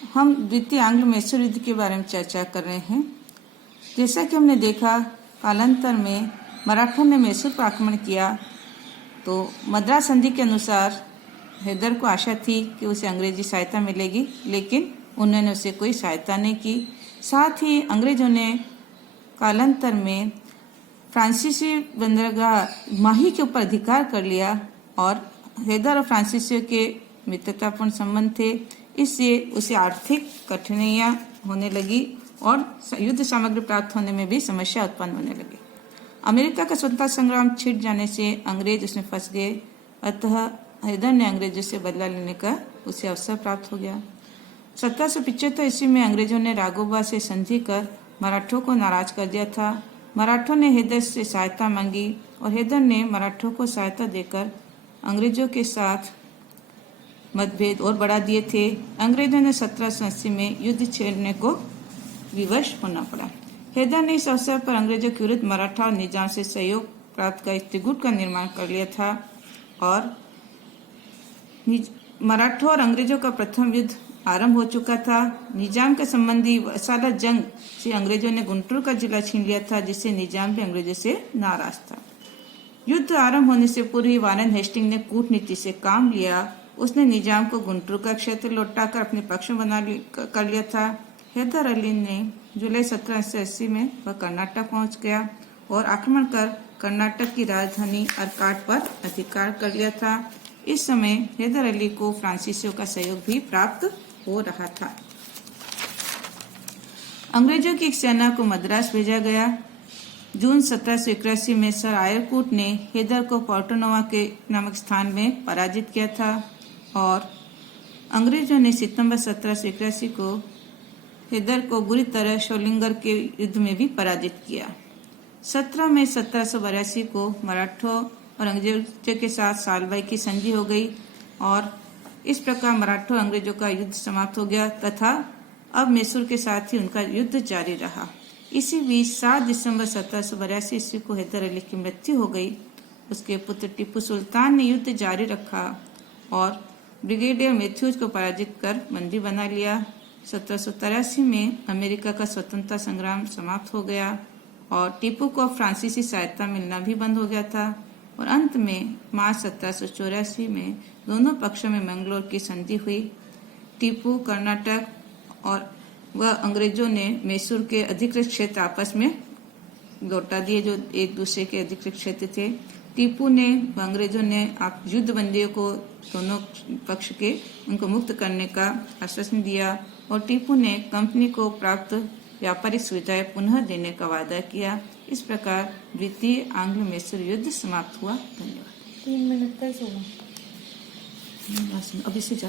हम द्वितीय आंग्ल मैसूर युद्ध के बारे में चर्चा कर रहे हैं। जैसा कि हमने देखा, कालांतर में मराठों ने मैसूर पर आक्रमण किया तो मद्रास संधि के अनुसार हैदर को आशा थी कि उसे अंग्रेजी सहायता मिलेगी, लेकिन उन्होंने उसे कोई सहायता नहीं की। साथ ही अंग्रेजों ने कालांतर में फ्रांसीसी बंदरगाह माही के ऊपर अधिकार कर लिया और हैदर और फ्रांसीसियों के मित्रतापूर्ण संबंध थे, इससे उसे आर्थिक कठिनाइयां होने लगी और युद्ध सामग्री प्राप्त होने में भी समस्या उत्पन्न होने लगी। अमेरिका का स्वतंत्रता संग्राम छिड़ जाने से अंग्रेज उसमें फंस गए, अतः हैदर ने अंग्रेजों से बदला लेने का उसे अवसर प्राप्त हो गया। 1775 ईस्वी में अंग्रेजों ने राघोबा से संधि कर मराठों को नाराज कर दिया था। मराठों ने हैदर से सहायता मांगी और हैदर ने मराठों को सहायता देकर अंग्रेजों के साथ मतभेद और बढ़ा दिए थे। अंग्रेजों ने 1780 में युद्ध छेड़ने को विवश होना पड़ा। हैदर ने इस अवसर पर अंग्रेजों के विरुद्ध मराठा और निजाम से सहयोग प्राप्त कर एक त्रिगुट का निर्माण कर लिया था और मराठों और अंग्रेजों का प्रथम युद्ध आरंभ हो चुका था। निजाम के संबंधी वसाला जंग से अंग्रेजों ने गुंटूर का जिला छीन लिया था, जिससे निजाम भी अंग्रेजों से नाराज था। युद्ध आरंभ होने से पूर्व ही वारेन हेस्टिंग ने कूटनीति से काम लिया। उसने निजाम को गुंटूर का क्षेत्र लौटाकर अपने पक्ष में कर लिया था। हैदर अली ने जुलाई 1780 में वह कर्नाटक पहुंच गया और आक्रमण कर कर्नाटक की राजधानी अरकाट पर अधिकार कर लिया था। इस समय हैदर अली को फ्रांसीसियों का सहयोग भी प्राप्त हो रहा था। अंग्रेजों की एक सेना को मद्रास भेजा गया। जून 1781 में सर आयरकूट ने हैदर को पोर्टोनोवा के नामक स्थान में पराजित किया था और अंग्रेजों ने सितंबर 1781 को हैदर को बुरी तरह शोलिंगर के युद्ध में भी पराजित किया। 17 मई 1782 को मराठों और अंग्रेजों के साथ सालबाई की संधि हो गई और इस प्रकार मराठों और अंग्रेजों का युद्ध समाप्त हो गया तथा अब मैसूर के साथ ही उनका युद्ध जारी रहा। इसी बीच 7 दिसंबर 1782 ईस्वी को हैदर अली की मृत्यु हो गई। उसके पुत्र टीपू सुल्तान ने युद्ध जारी रखा और ब्रिगेडियर मैथ्यूज को पराजित कर बंदी बना लिया। 1783 में अमेरिका का स्वतंत्रता संग्राम समाप्त हो गया और टीपू को फ्रांसीसी सहायता मिलना भी बंद हो गया था और अंत में मार्च 1784 में दोनों पक्षों में मैंगलोर की संधि हुई। टीपू कर्नाटक और वह अंग्रेजों ने मैसूर के अधिकृत क्षेत्र आपस में लौटा दिए, जो एक दूसरे के अधिकृत क्षेत्र थे। टीपू ने अंग्रेजों ने आप युद्ध बंदियों को दोनों पक्ष के उनको मुक्त करने का आश्वासन दिया और टीपू ने कंपनी को प्राप्त व्यापारिक सुविधाएं पुनः देने का वादा किया। इस प्रकार द्वितीय आंग्ल मैसूर युद्ध समाप्त हुआ। धन्यवाद। 3 मिनट तक सोना। अभी से